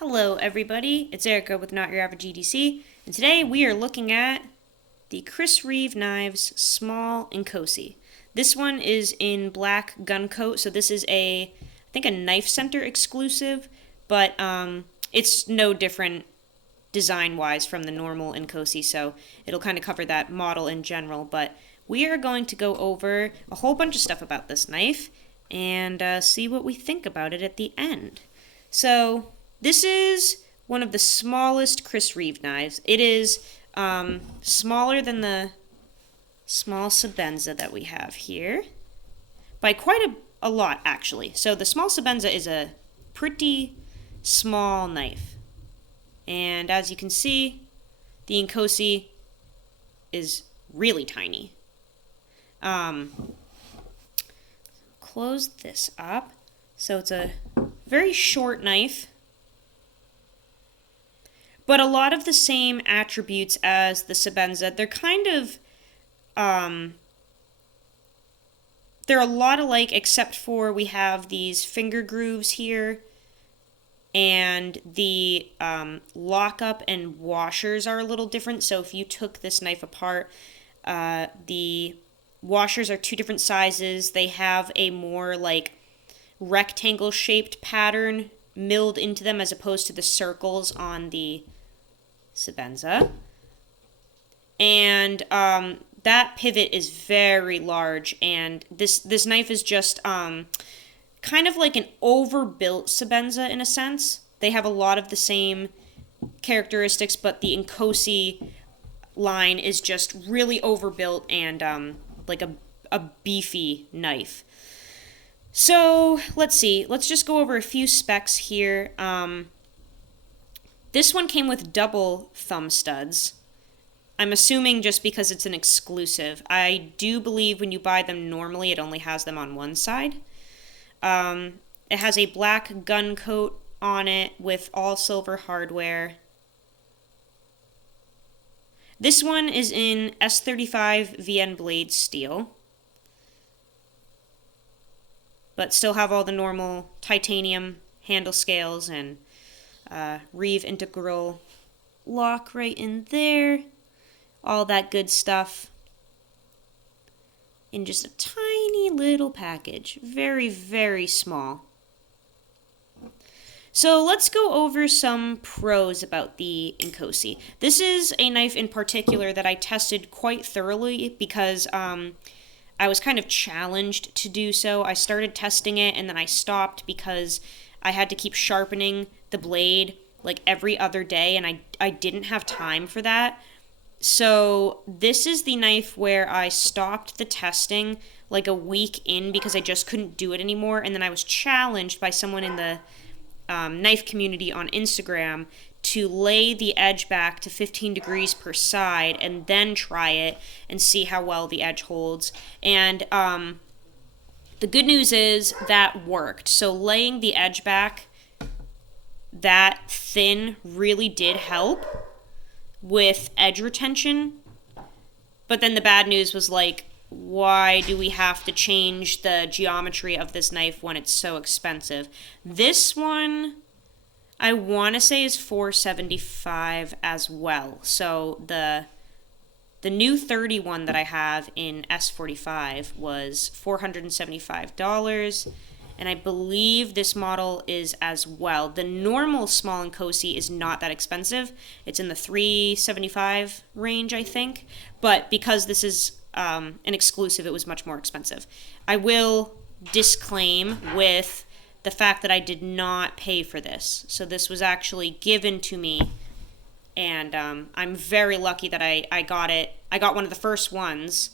Hello everybody, it's Erica with Not Your Average EDC, and today we are looking at the Reeve Knives Small Inkosi. This one is in black gun coat, so this is I think a KnifeCenter exclusive, but it's no different design-wise from the normal Inkosi, so it'll kind of cover that model in general, but we are going to go over a whole bunch of stuff about this knife and see what we think about it at the end. So, this is one of the smallest Reeve knives. It is smaller than the small Sebenza that we have here by quite a lot, actually. So the small Sebenza is a pretty small knife. And as you can see, the Inkosi is really tiny. Close this up. So it's a very short knife, but a lot of the same attributes as the Sebenza. They're kind of, they're a lot alike except for we have these finger grooves here, and the lockup and washers are a little different. So if you took this knife apart, the washers are two different sizes. They have a more like rectangle shaped pattern milled into them as opposed to the circles on the Sebenza. And that pivot is very large, and this knife is just kind of like an overbuilt Sebenza in a sense. They have a lot of the same characteristics, but the Inkosi line is just really overbuilt and like a beefy knife. So, let's see. Let's just go over a few specs here. This one came with double thumb studs. I'm assuming just because it's an exclusive. I do believe when you buy them normally, it only has them on one side. It has a black gun coat on it with all silver hardware. This one is in S35 VN blade steel, but still have all the normal titanium handle scales and Reeve integral lock right in there. All that good stuff in just a tiny little package. Very, very small. So let's go over some pros about the Inkosi. This is a knife in particular that I tested quite thoroughly because I was kind of challenged to do so. I started testing it and then I stopped because I had to keep sharpening the blade like every other day, and I didn't have time for that. So this is the knife where I stopped the testing like a week in because I just couldn't do it anymore, and then I was challenged by someone in the knife community on Instagram to lay the edge back to 15 degrees per side and then try it and see how well the edge holds. And the good news is that worked. So laying the edge back that thin really did help with edge retention. But then the bad news was like, why do we have to change the geometry of this knife when it's so expensive? This one, I want to say, is $475 as well. So the new 31 that I have in S45 was $475, and I believe this model is as well. The normal small Inkosi is not that expensive. It's in the $375 range, I think. But because this is an exclusive, it was much more expensive. I will disclaim with the fact that I did not pay for this. So this was actually given to me, and I'm very lucky that I got it. I got one of the first ones,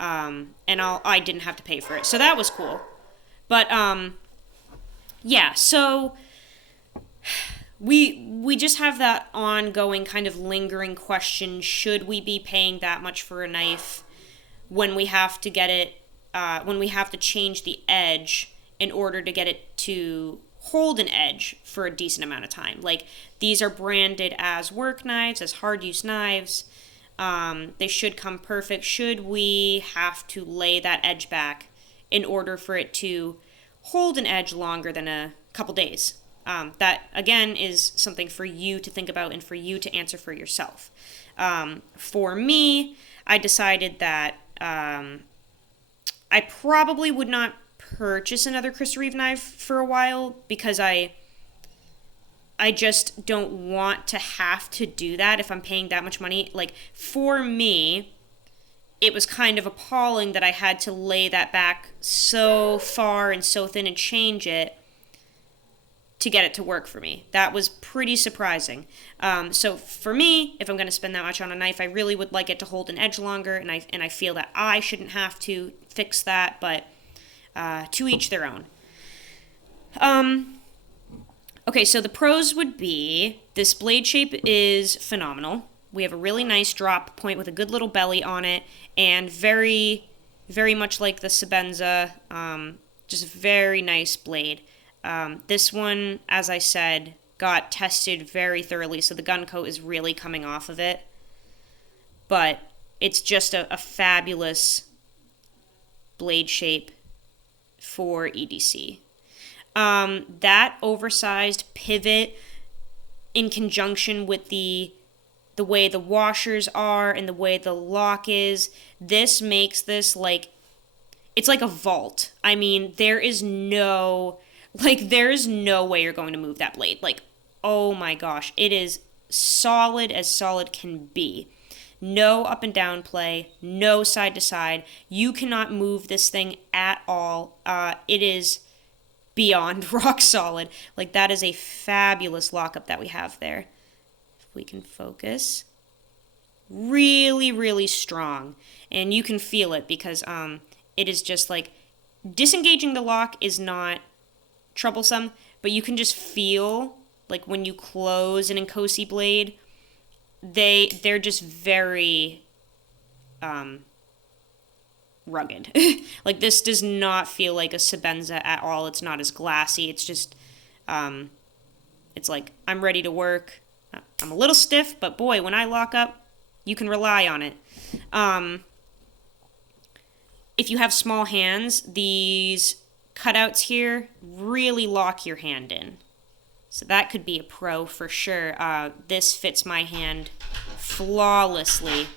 and I didn't have to pay for it. So that was cool. But yeah, so we just have that ongoing kind of lingering question: should we be paying that much for a knife when we have to get it, when we have to change the edge in order to get it to hold an edge for a decent amount of time? Like, these are branded as work knives, as hard use knives. They should come perfect. Should we have to lay that edge back in order for it to hold an edge longer than a couple days? That, again, is something for you to think about and for you to answer for yourself. For me, I decided that I probably would not purchase another Chris Reeve knife for a while because I just don't want to have to do that if I'm paying that much money. Like, for me, it was kind of appalling that I had to lay that back so far and so thin and change it to get it to work for me. That was pretty surprising. So for me, if I'm going to spend that much on a knife, I really would like it to hold an edge longer, and I feel that I shouldn't have to fix that, but to each their own. Okay, so the pros would be this blade shape is phenomenal. We have a really nice drop point with a good little belly on it, and very, very much like the Sebenza, just a very nice blade. This one, as I said, got tested very thoroughly, so the gun coat is really coming off of it. But it's just a fabulous blade shape for EDC. That oversized pivot in conjunction with the way the washers are and the way the lock is, this makes this like, it's like a vault. I mean, there is no way you're going to move that blade. Like, oh my gosh, it is solid as solid can be. No up and down play, no side to side. You cannot move this thing at all. It is beyond rock solid. Like, that is a fabulous lockup that we have there. If we can focus. Really, really strong. And you can feel it because it is just like, disengaging the lock is not troublesome, but you can just feel, like, when you close an Inkosi blade, they're just very rugged. Like, this does not feel like a Sebenza at all. It's not as glassy. It's just, it's like, I'm ready to work. I'm a little stiff, but boy, when I lock up, you can rely on it. If you have small hands, these cutouts here really lock your hand in. So that could be a pro for sure. This fits my hand flawlessly.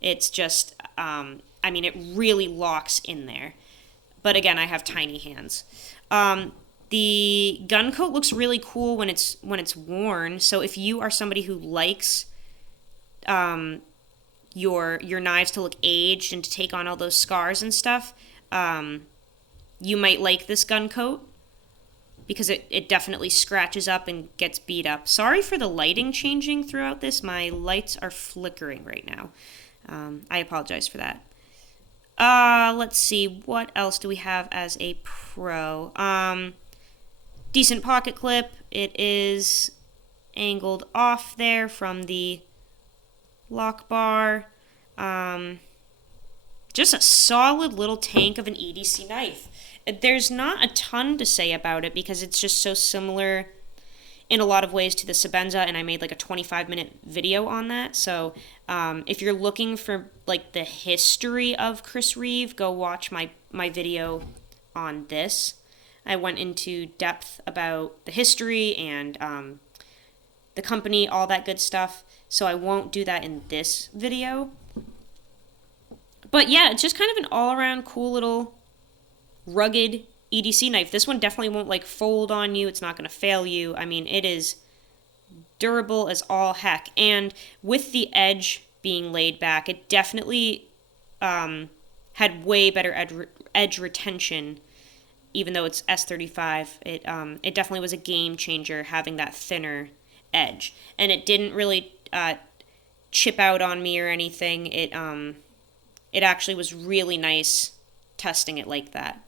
It's just, it really locks in there. But again, I have tiny hands. The gun coat looks really cool when it's worn. So if you are somebody who likes your knives to look aged and to take on all those scars and stuff, you might like this gun coat because it definitely scratches up and gets beat up. Sorry for the lighting changing throughout this. My lights are flickering right now. I apologize for that. Let's see. What else do we have as a pro? Decent pocket clip. It is angled off there from the lock bar. Just a solid little tank of an EDC knife. There's not a ton to say about it because it's just so similar in a lot of ways to the Sebenza, and I made like a 25-minute video on that. So if you're looking for like the history of Chris Reeve, go watch my video on this. I went into depth about the history and the company, all that good stuff. So I won't do that in this video. But yeah, it's just kind of an all-around cool little rugged EDC knife. This one definitely won't like fold on you. It's not going to fail you. I mean, it is durable as all heck. And with the edge being laid back, it definitely had way better edge retention. Even though it's S35, it definitely was a game changer having that thinner edge. And it didn't really chip out on me or anything. It actually was really nice testing it like that.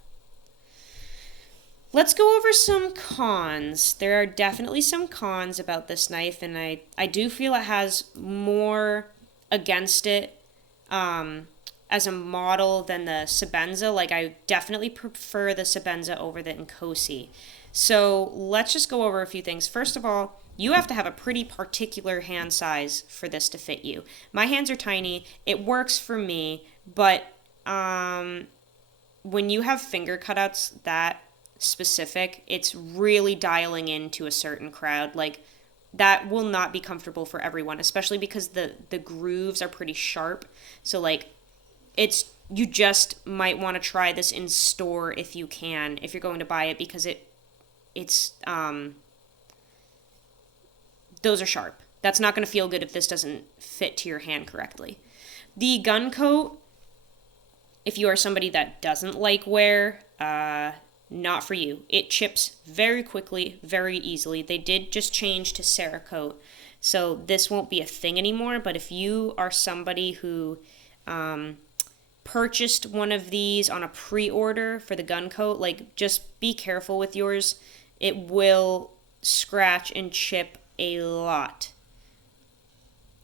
Let's go over some cons. There are definitely some cons about this knife, and I do feel it has more against it as a model than the Sebenza. Like, I definitely prefer the Sebenza over the Inkosi. So let's just go over a few things. First of all, you have to have a pretty particular hand size for this to fit you. My hands are tiny. It works for me, but when you have finger cutouts that specific. It's really dialing into a certain crowd. Like, that will not be comfortable for everyone, especially because the grooves are pretty sharp. So like, you just might want to try this in store if you can, if you're going to buy it, because it's those are sharp. That's not going to feel good if this doesn't fit to your hand correctly. The gun coat, if you are somebody that doesn't like wear, not for you. It chips very quickly, very easily. They did just change to Cerakote, so this won't be a thing anymore, but if you are somebody who purchased one of these on a pre-order for the gun coat, like, just be careful with yours. It will scratch and chip a lot.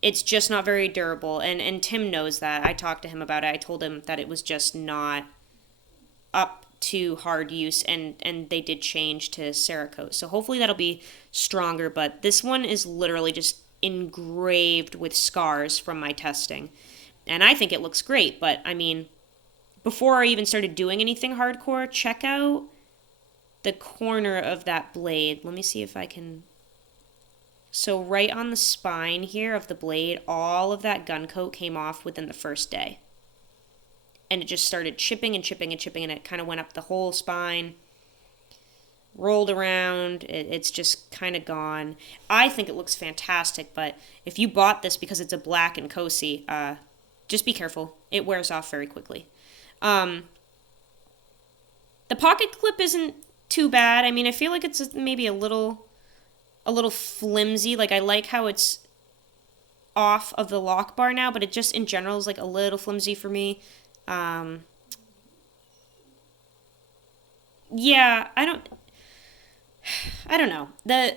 It's just not very durable, and Tim knows that. I talked to him about it. I told him that it was just not up to hard use, and they did change to Cerakote. So hopefully that'll be stronger, but this one is literally just engraved with scars from my testing. And I think it looks great, but I mean, before I even started doing anything hardcore, check out the corner of that blade. Let me see if I can... So right on the spine here of the blade, all of that gun coat came off within the first day. And it just started chipping and chipping and chipping, and it kind of went up the whole spine, rolled around. It's just kind of gone. I think it looks fantastic, but if you bought this because it's a black Inkosi, just be careful. It wears off very quickly. The pocket clip isn't too bad. I mean, I feel like it's maybe a little flimsy. Like, I like how it's off of the lock bar now, but it just in general is like a little flimsy for me. Yeah, I don't know. The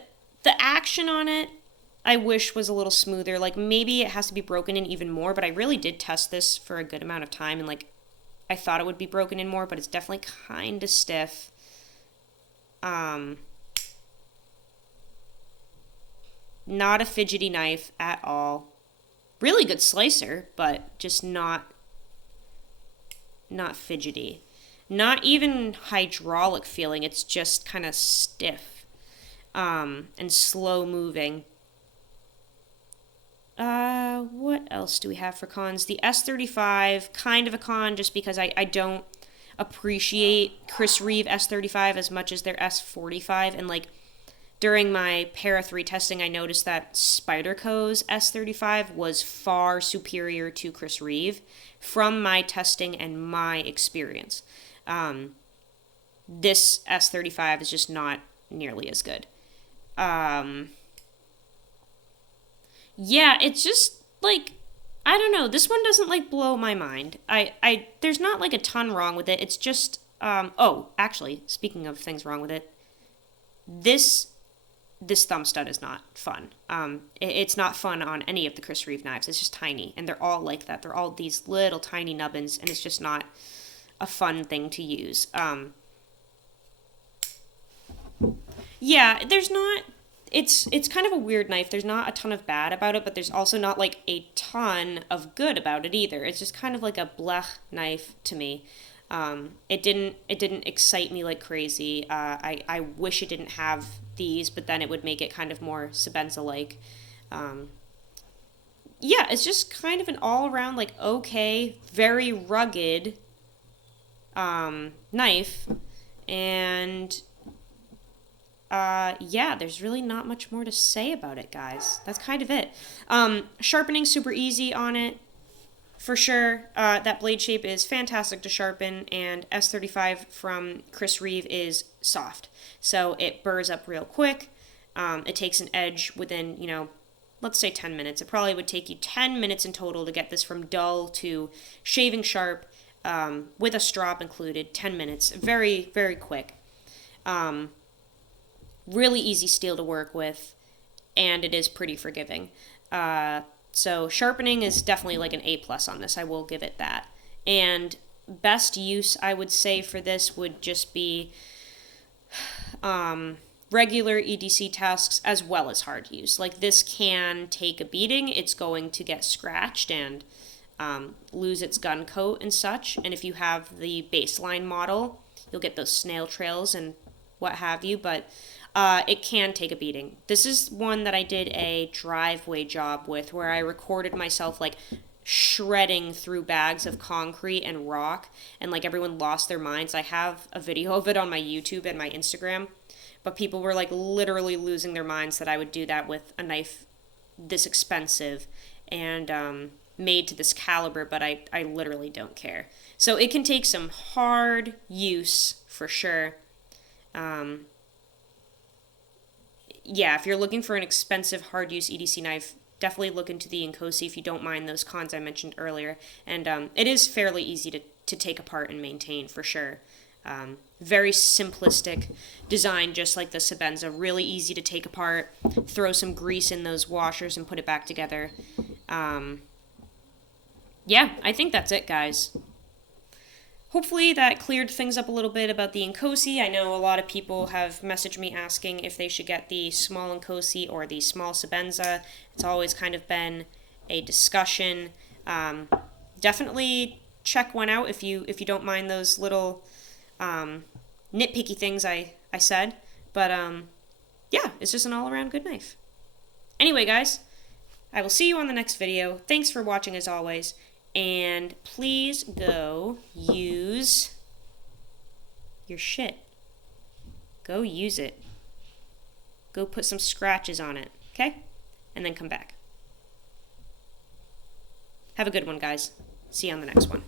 action on it, I wish was a little smoother. Like, maybe it has to be broken in even more, but I really did test this for a good amount of time, and like, I thought it would be broken in more, but it's definitely kind of stiff. Not a fidgety knife at all. Really good slicer, but just not fidgety. Not even hydraulic feeling. It's just kind of stiff and slow moving. What else do we have for cons? The S35, kind of a con, just because I don't appreciate Chris Reeve S35 as much as their S45, and like, during my Para 3 testing, I noticed that Spyderco's S35 was far superior to Chris Reeve from my testing and my experience. This S35 is just not nearly as good. Yeah, it's just, like, I don't know. This one doesn't, like, blow my mind. There's not, like, a ton wrong with it. It's just, actually, speaking of things wrong with it, this thumb stud is not fun. It's not fun on any of the Chris Reeve knives. It's just tiny, and they're all like that. They're all these little tiny nubbins, and it's just not a fun thing to use. Yeah, there's not... It's kind of a weird knife. There's not a ton of bad about it, but there's also not, like, a ton of good about it either. It's just kind of like a blech knife to me. It didn't excite me like crazy. I wish it didn't have these, but then it would make it kind of more Sebenza-like. Yeah, it's just kind of an all-around, like, okay, very rugged knife, and yeah, there's really not much more to say about it, guys. That's kind of it. Sharpening super easy on it, for sure. That blade shape is fantastic to sharpen, and S35 from Chris Reeve is soft, so it burrs up real quick. It takes an edge within, let's say 10 minutes. It probably would take you 10 minutes in total to get this from dull to shaving sharp, with a strop included. 10 minutes. Very, very quick. Really easy steel to work with, and it is pretty forgiving. So sharpening is definitely like an A+ on this. I will give it that. And best use, I would say, for this would just be regular EDC tasks as well as hard use. Like, this can take a beating. It's going to get scratched and lose its gun coat and such. And if you have the baseline model, you'll get those snail trails and what have you, but it can take a beating. This is one that I did a driveway job with where I recorded myself like shredding through bags of concrete and rock, and like everyone lost their minds. I have a video of it on my YouTube and my Instagram, but people were like literally losing their minds that I would do that with a knife this expensive and made to this caliber, but I literally don't care. So it can take some hard use for sure. Yeah, if you're looking for an expensive hard use EDC knife, definitely look into the Inkosi if you don't mind those cons I mentioned earlier. And it is fairly easy to take apart and maintain for sure. Very simplistic design, just like the Sebenza. Really easy to take apart, throw some grease in those washers and put it back together. Yeah, I think that's it, guys. Hopefully that cleared things up a little bit about the Inkosi. I know a lot of people have messaged me asking if they should get the small Inkosi or the small Sebenza. It's always kind of been a discussion. Definitely check one out if you don't mind those little nitpicky things I said. But yeah, it's just an all-around good knife. Anyway, guys, I will see you on the next video. Thanks for watching as always. And please go use your shit. Go use it. Go put some scratches on it, okay? And then come back. Have a good one, guys. See you on the next one.